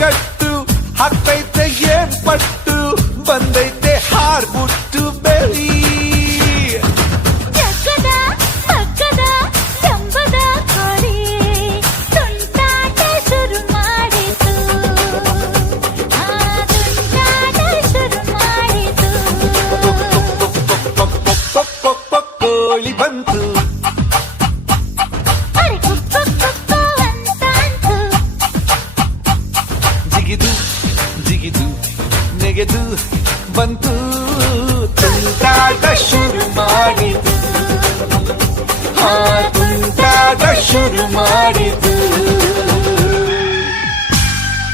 ಕಟ್ಟು ಹಾಕ್ತೈತೆ ಏನ್ ಪಟ್ಟು ಬಂದೈತೆ ಹಾರ್ಬಿಟ್ಟು ಬೆಳಿ ಜಗ್ಗದ ಮಗ್ಗದ ಜಂಬದ ಕೋಳಿ ತುಂಟಾಟ ಶುರು ಮಾಡಿತು ತುಂಟಾಟ ಶುರು ಮಾಡಿತು ಕೋಳಿ ಬಂತು ಅರೆ ಕುಕ್ಕು ಕುಕ್ಕು ಅಂತಾಂತು ಜಿಗಿದು ಜಿಗಿದು ನೆಗೆದು ಬಂತು ತುಂಟಾಟ ಶುರು